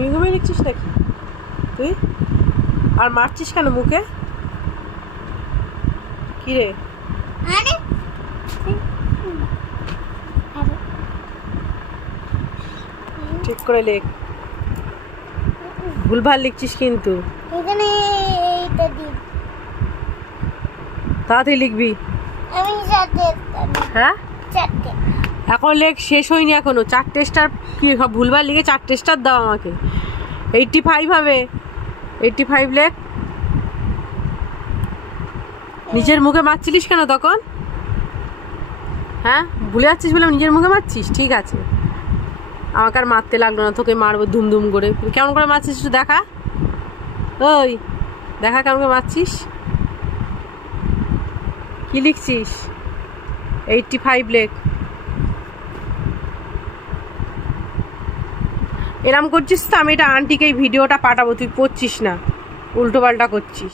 ঘুমিয়ে ঘুমিয়ে লিখছিস নাকি তুই? আর মারছিস কেন মুখে? কি রে? ঠিক করে লেখ, ভুলভাল লিখছিস কিন্তু। তাড়াতাড়ি লিখবি। হ্যাঁ এখন লেখ, শেষ হয়নি এখনো। 4টে স্টার কি সব ভুলভাল লিখে 4টে স্টার দাও আমাকে। 85 হবে, 85 লেখ। নিজের মুখে মারছিলিস কেন তখন? হ্যাঁ ভুলে যাচ্ছিস বলে নিজের মুখে মারছিস? ঠিক আছে, আমাকে আর মারতে লাগলো না, তোকে মারবো ধুমধুম করে। কেমন করে মারছিস একটু দেখা। ওই দেখা কেমন করে মারছিস। কি লিখছিস? 85 লেখ। এরম করছিস তো আমি এটা আন্টিকে এই ভিডিওটা পাঠাবো, তুই পড়ছিস না, উল্টো পাল্টা করছিস।